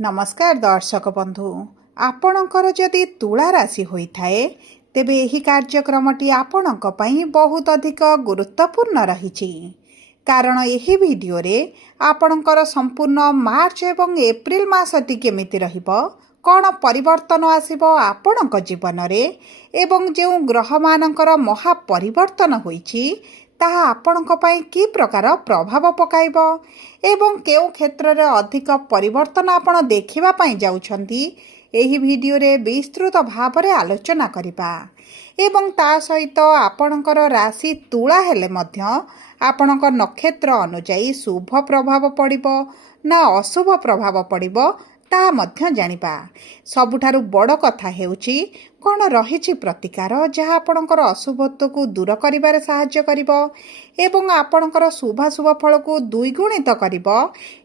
नमस्कार दर्शक बंधु आपणकर जदि तुला राशि होइथाए तेबे एही कार्यक्रमटी आपणक पई बहुत अधिक गुरुत्वपूर्ण रहिछि कारण एही वीडियो रे आपणकर संपूर्ण मार्च एवं एप्रिल मासटी केमिति रहिबो कौन परिवर्तन आसिबो आपणक जीवन रे एवं जो ग्रह मानकर महा परिवर्तन होइछि ताहा आपणक पई की प्रकार प्रभाव पकाइबो एवं केउ क्षेत्र रे अधिक परिवर्तन आपण देखिबा पई जाउछंती एही वीडियो रे विस्तृत भाव रे आलोचना करिबा एवं ता सहित आपणकर राशि तुला हेले मध्य आपणक नक्षत्र अनुसार शुभ प्रभाव पड़िबो ना अशुभ प्रभाव पड़िबो ता मध्य जानिबा। सबुठारु बड़ कथा हेउची कौन रही प्रतिकार जहाँ आपणकर अशुभत्व को दूर करिबारे साहाय्य करिबो एवं आपणकर शुभाशुभ फल को द्विगुणित करिबो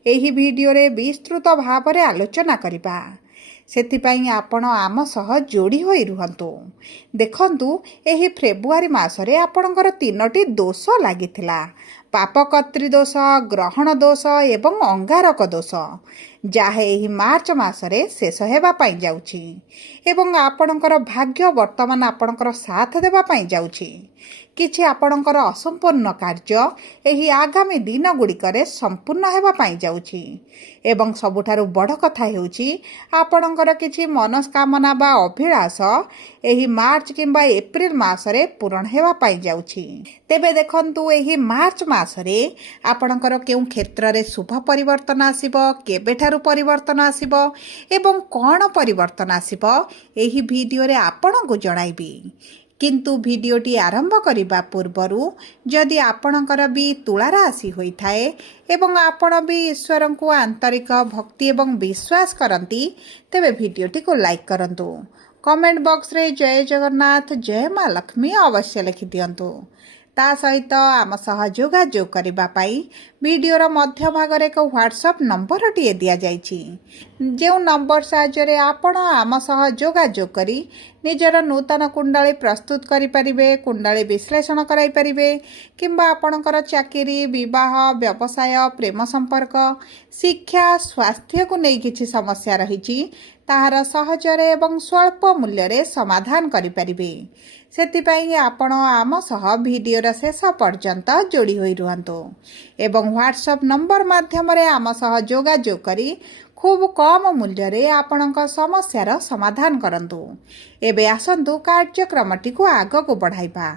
एही वीडियो रे विस्तृत भाव रे आलोचना करिबा। सेतिपई आपण आम सह जोड़ी होई रुहंतु। देखंतु एही फेब्रुआरी मासरे आपणकर 3टी दोष लागिथिला पापकर्त्री दोष ग्रहण दोष एवं अंगारक दोष जहाँ एही मार्च मासरे शेष हेबा पई जाउछि एवं आपणकर भाग्य वर्तमान आपणकर साथ देबा पई जाउछि। किछि आपणकर असंपूर्ण कार्य एही आगामी दिन गुड़िकरे संपूर्ण हेबा पई जाउछि एवं सबुठारु बड़ कथा हेउछि आपणकर किछि मनस्कामना बा अभिलाष एही मार्च किंबा एप्रिल मासरे पूर्ण हेबा पई जाउछि। तेबे देखंतु एही मार्च मासरे आपणकर केउ क्षेत्र रे शुभ परिवर्तन आसिबो केबेठारु परिवर्तन आसिबो एवं कोन परिवर्तन आसिबो एही वीडियो रे आपणको जणाइबी किंतु वीडियोटी आरंभ करिबा पूर्वरु जदि आपणकर भी तुला राशि होइथाए एवं आपण भी ईश्वर को आंतरिक भक्ति एवं विश्वास करंती तेबे वीडियोटी को लाइक करंतु कमेंट बॉक्स रे जय जगन्नाथ जय मां लक्ष्मी अवश्य लिखि दियंतु। ता सहित आम सह जोगाजोग करिबा पाई वीडियोर मध्य भाग रे एक व्हाट्सएप नंबर टिए दिया जाइछि जो नंबर साहाय्य आपण आम सह जोगाजोग करी निजर नूतन कुंडली प्रस्तुत करि परिबे कुंडली विश्लेषण कराई परिबे किंबा आपणकर चाकरी विवाह व्यवसाय प्रेम संपर्क शिक्षा स्वास्थ्य को नहीं किछि समस्या रहिछि ताहार सहजरे एवं स्वल्प मूल्य रे समाधान करि परिबे। सेतिपई आपण आम सह वीडियोर शेष पर्यंत जोड़ी होई रुहंतु एवं व्हाट्सएप नंबर माध्यम रे आम सह जोगाजोग करी खूब कम मूल्य रे आपणक समस्यार समाधान करंतु। एबे आसंतु कार्यक्रमटी को आग को बढ़ाइबा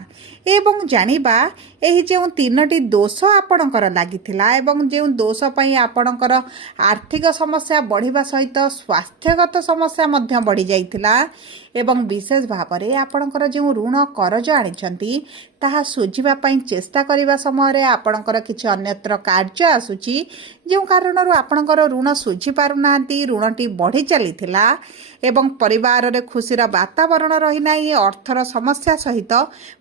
एवं जानिबा एही जे 3टी दोष आपणकर लागिथिला एवं जे दोष पई आपणकर आर्थिक समस्या बढ़िबा सहित स्वास्थ्यगत समस्या मध्य बढ़ी जाइथिला एवं विशेष भाव रे आपणकर जे ऋण करज आनिछंती ताहा सुझिबा पई चेष्टा करिबा समय रे आपणकर किछि अन्यत्र कार्य आसुची जे कारणरू आपणकर ऋण सुझि पारुनांती ऋणटी बढ़ी चलीथिला एवं परिवार रे खुशीर वातावरण रही नाही अर्थर समस्या सहित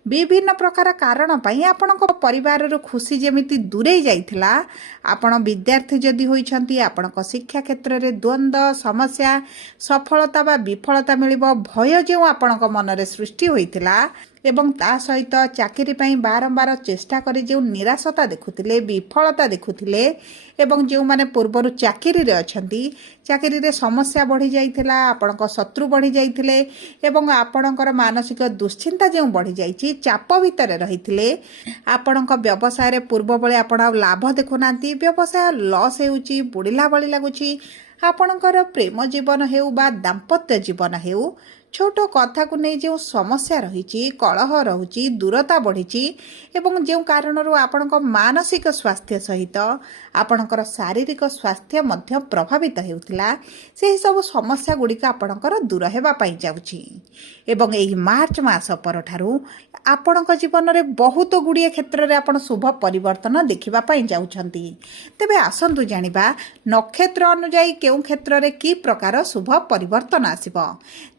विभिन्न प्रकार कारण पई आपणक परिवार रो खुशी जेमिति दूरे जाइथिला आपण विद्यार्थी जदि होइछंती आपणक शिक्षा क्षेत्र रे द्वंद्व समस्या सफलता बा विफलता मिलिबो भय जे आपणक मन रे सृष्टि होइथिला एवं ता सहित चाकरी पई बारंबार चेष्टा करी जो निराशता देखुथिले विफलता देखुथिले एवं जो माने पूर्वरु चाकरी रे अछंती चाकरी रे समस्या बढ़ी जाइथिला आपणक शत्रु बढ़ी जाइथिले एवं आपणकर मानसिक दुश्चिंता जो बढ़ी जाइछि चाप भितर रहिथिले आपणक व्यवसाय रे पूर्व बळे आपण लाभ देखुनांती व्यवसाय लॉस हेउची बुडिला बळी लागुची आपणकर प्रेम जीवन हेउ बा दाम्पत्य जीवन हेउ छोट कथा को नहीं जो समस्या रही कलह रहुची दूरता बढ़ी एवं जो कारणरू आपणक मानसिक स्वास्थ्य सहित आपणकर शारीरिक स्वास्थ्य मध्य प्रभावित हेउथिला से सब समस्या गुड़िक आपणकर दूर हेबा पई जाउची एवं एही मार्च मास परठारू आपणक जीवन रे बहुत गुड़िए क्षेत्र रे आपण शुभ परिवर्तन देखिबा पई जाउछंती। तेबे आसंतु जानिबा नक्षत्र अनुसार केउ क्षेत्र रे की प्रकार शुभ परिवर्तन आसिबो।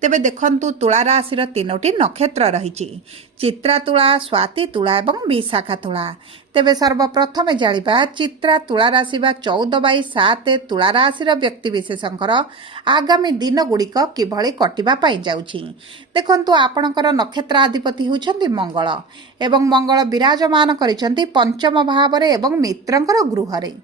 तेबे देखंतु तुला राशि 3टी नक्षत्र रहिछि चित्रा तुला, स्वाति तुला एवं विशाखा तुला। तेबे सर्वप्रथमे जानिबा चित्रा तुला राशि बा 14/7 तुला राशि व्यक्ति विशेषकर आगामी दिन गुड़िक किभଳି कटिबा पाई जाउछि। देखंतु आपणकर नक्षत्राधिपति होउछन्ति मंगल एवं मंगल विराजमान करिसन्ति पंचम भावरे एवं मित्रंकर गृहरे।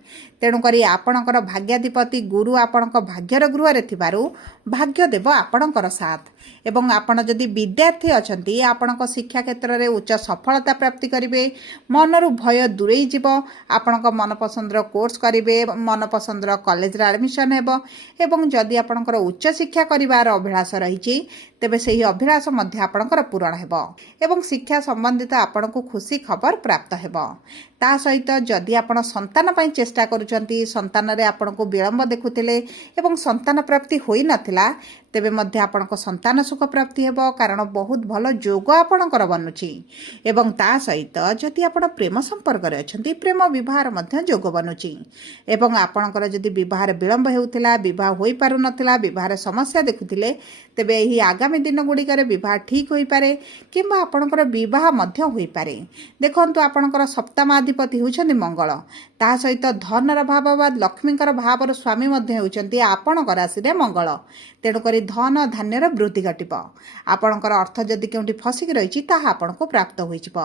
तेणुकरी आपणकर भाग्याधिपति गुरु आपणक भाग्यर गृहरे थिबारु भाग्य देव आपणकर साथ। एवं आपण जदि विद्यार्थी अछन्ति आपणक शिक्षा क्षेत्र में उच्च सफलता प्राप्ति करिवे, मनरु भय दूरेई जीव, आपणक मनपसंदर कोर्स करिवे, मनपसंदर कॉलेज रे एडमिशन हेबो एवं जदि आपणकर उच्च शिक्षा करिवार अभिलाष रहिछि तेबे सेही अभिलाष मध्य आपणकर पूरण हेबो एवं शिक्षा संबंधित आपणको खुशी खबर प्राप्त हेबो। ता सहित जदि आपण संतान पई चेष्टा करूछन्ति, संतान रे आपणको विलंब देखुथिले एवं संतान प्राप्ति होई नथिला तेबे मध्य आपणको संतान सुख प्राप्ति हेबो, कारण बहुत भल जोग आपणकर बनुछि। एवं ता सहित जदि आपण प्रेम संपर्क रे अछन्ति प्रेम विवाह मध्य जोग बनुछि। एवं आपणकर जदि विवाह विलंब हेउथिला, विवाह होई पारु नथिला, विवाह समस्या देखुथिले तेबे एही आगामी दिन गुड़िकर विवाह ठीक होई पारे किंबा आपणकर विवाह मध्य होई पारे। देखंतु आपणकर सप्तमाधिपति होउछन्ति मंगल, ता सहित धनर भाव बा लक्ष्मीकर भावर स्वामी मध्य होउछन्ति आपणकर राशि रे मंगल। तेणुकरी धन धान्यर वृद्धि घटिब। आपणकर अर्थ जदि केउंठी फसिक रहिछि ताहा आपणको प्राप्त होइजिब।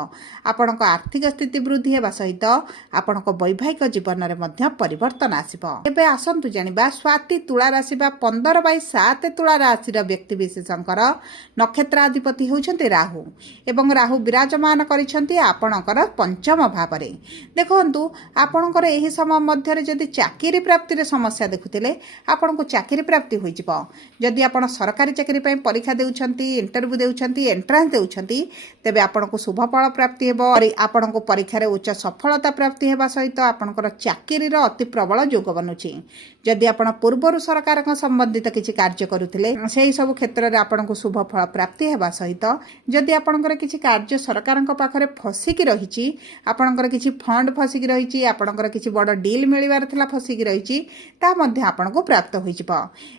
आपणको आर्थिक स्थिति वृद्धि हेबा सहित आपणको वैवाहिक जीवन रे मध्य परिवर्तन आसिब। एबे आसंतु जानिबा स्वाति तुला राशि बा 15/7 तुला राशि रो व्यक्ति विशेषकर नक्षत्राधिपति होउछन्ति राहु एवं राहु विराजमान करिसन्ति आपणकर पंचम भावरे। देखंतु आपणकर एही समय मध्य रे जदि चाकरी प्राप्ति रे समस्या देखुथिले आपणको चाकरी प्राप्ति होइजिब। जदि आपण सरकारी चाकरी पई परीक्षा देउछन्ति, इंटरव्यू देउछन्ति, एंट्रांस देउछन्ति तेबे आपणको शुभ फल प्राप्ति हेबो। आपणको परीक्षा रे उच्च सफलता प्राप्ति हेबा सहित आपणकर चाकरी रो अति प्रबल जोग बनुछि। जदि आपण पूर्वरु सरकार संबंधित किछि कार्य करुथिले सेही सब क्षेत्र रे आपणको शुभ फल प्राप्ति हेबा सहित जदि आपणकर किछि कार्य सरकारक पाखरे फसिकी रहिछि, आपणकर किछि फंड फसिकी रहिछि, आपणकर किछि बड़ डील मिलिबार थिला फसिकी रहिछि ता मध्ये आपणको प्राप्त होइजिब।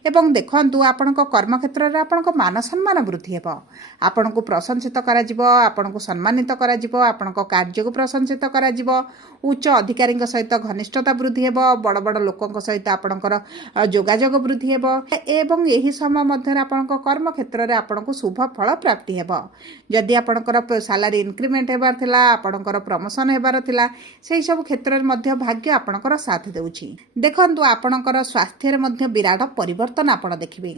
एवं देखंतु आपणक कर्म क्षेत्र रे आपणक मान सम्मान वृद्धि हेबो, आपणको प्रशंसित करा जिवो, आपणको सम्मानित करा जिवो, आपणक कार्य को प्रशंसित करा जिवो, उच्च अधिकारी सहित घनिष्ठता वृद्धि हेबो, बड़ बड़ लोकक सहित आपणकर जोगाजोग वृद्धि हेबो एवं एही समय मध्य आपणक कर्म क्षेत्र रे आपणको शुभ फल प्राप्ति हेबो। जदि आपणकर सैलरी इंक्रीमेंट हेबार थिला, आपणकर प्रमोशन हेबार थिला सेही सब क्षेत्र रे मध्य भाग्य आपणकर साथ देउछि। देखंतु आपणकर स्वास्थ्य रे मध्य विराट परिवर्तन आपण देखिबे।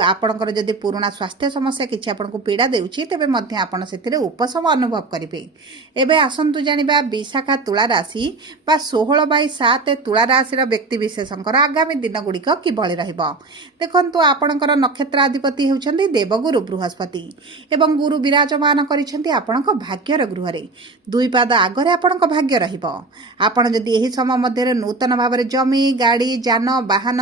आपणकर जदि पुराना स्वास्थ्य समस्या किछि आपणको पीड़ा देउछि तेबे मध्य आपण सेथिरे उपशम अनुभव करिवे। एबे आसंतु जानिबा विशाखा तुला राशि बा 16/7 तुला राशि व्यक्ति विशेषकर आगामी दिन गुड़िक किभଳି रहिबो। देखंतु आपणकर नक्षत्राधिपति हेउछन्ति देवगुरु बृहस्पति एवं गुरु विराजमान करिसन्ति आपणक भाग्यर गृहरे। दुई पाद आगरे आपणक भाग्य रहिबो। आपण जदि एही समय मध्यरे नूतन भाबरे जमी, गाड़ी, जान, वाहन,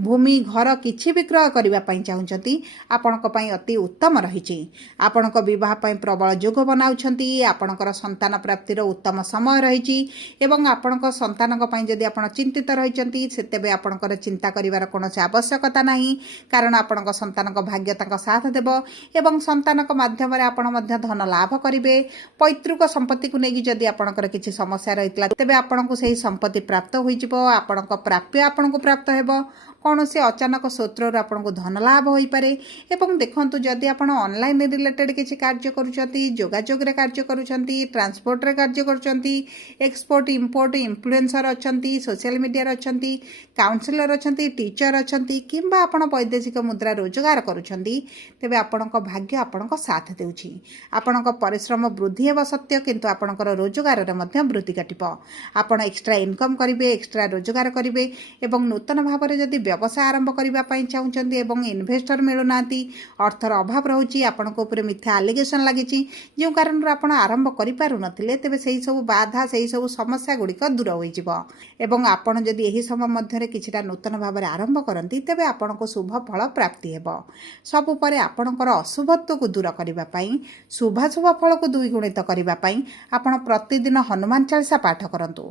भूमि, घर किछि विक्रय करिबा पई चाहुचन्ति आपणक पई अति उत्तम रहिछि। आपणक विवाह पई प्रबल जोग बनाउछन्ति, आपणकर संतान प्राप्तिर उत्तम समय रहिछि एवं आपणक संतानक पई जदि आपण चिंतित रहिचन्ति सेतेबे आपणकर चिंता करिवार कोनोसी आवश्यकता नाही, कारण आपणक संतानक भाग्य तांक साथ देबो एवं संतानक माध्यम रे आपण मध्य धन लाभ करिवे। पैतृक संपत्ति को नेगी जदि आपणकर किछि समस्या रहितला तेबे आपणको सेही संपत्ति प्राप्त होइजिबो, आपणक प्राप्य आपणको प्राप्त हेबो। कौनसी अचानक स्रोतर आपको धन लाभ हो पारे। एवं देखंतु जदि आपण ऑनलाइन रिलेटेड किसी कार्य करूछंती, जोगाजोग रे कार्य करूछंती, ट्रांसपोर्ट रे कार्य करूछंती, एक्सपोर्ट इंपोर्ट इन्फ्लुएंसर अछंती, सोशल मीडिया रे अछंती, काउंसलर अछंती, टीचर अछंती किंबा आपण वैदेशिक मुद्रा रोजगार करूछंती तेबे आपणक भाग्य आपणक साथ देउछि। आपणक परिश्रम वृद्धि हेबा सत्य किंतु आपणकर रोजगार रे मध्य वृद्धि घटिबो। आपण एक्स्ट्रा इनकम करिवे, एक्स्ट्रा रोजगार करिवे एवं नूतन भाव रे जदि व्यवसाय आरंभ करबा पई चाहुचंती एवं इन्वेस्टर मिलुनाती, अर्थर अभाव रहउची, आपणक ऊपर मिथ्या एलिगेशन लागिची, जे कारण रे आपण आरंभ करि पारु नथिले तेबे सेही सब बाधा सेही सब समस्या गुड़िक दूर हो जिवो। एवं आपण जदि एही समय मध्य रे किछिटा नूतन भाव रे आरंभ करंती तेबे आपणक शुभ फल प्राप्ति हेबो। सब परे आपणकर अशुभत्व को दूर करबा पई, शुभाशुभ फल को द्विगुणित करबा पई आपण प्रतिदिन हनुमान चालीसा पाठ करंतु।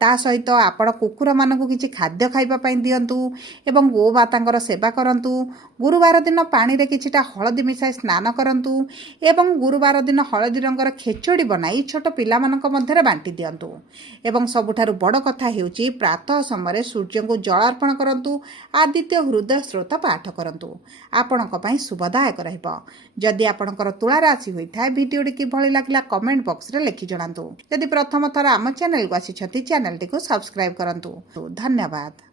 ता सहित आपण कुकुर मानकु किछि खाद्य खाइबा पई दियंतु ଏବଂ ଗୋମାତାଙ୍କର ସେବା କରନ୍ତୁ। ଗୁରୁବାର ଦିନ ପାଣିରେ କିଛିଟା ହଳଦୀ ମିଶାଇ ସ୍ନାନ କରନ୍ତୁ ଏବଂ ଗୁରୁବାର ଦିନ ହଳଦୀ ରଙ୍ଗର ଖେଚୋଡ଼ି ବନାଇ ଛୋଟ ପିଲାମାନଙ୍କ ମଧ୍ୟରେ ବାଣ୍ଟି ଦିଅନ୍ତୁ। ଏବଂ ସବୁଠାରୁ ବଡ଼ କଥା ହେଉଛି ପ୍ରାତଃ ସମୟରେ ସୂର୍ଯ୍ୟଙ୍କୁ ଜଳ ଅର୍ପଣ କରନ୍ତୁ। ଆଦିତ୍ୟ ହୃଦୟ ସ୍ରୋତ ପାଠ କରନ୍ତୁ। ଆପଣଙ୍କ ପାଇଁ ଶୁଭଦାୟକ ରହିବ। ଯଦି ଆପଣଙ୍କର ତୁଳା ରାଶି ହୋଇଥାଏ, ଭିଡ଼ିଓଟି କିଭଳି ଲାଗିଲା କମେଣ୍ଟ ବକ୍ସରେ ଲେଖି ଜଣାନ୍ତୁ। ଯଦି ପ୍ରଥମ ଥର ଆମ ଚ୍ୟାନେଲକୁ ଆସିଛନ୍ତି, ଚ୍ୟାନେଲଟିକୁ ସବସ୍କ୍ରାଇବ୍ କରନ୍ତୁ। ଧନ୍ୟବାଦ।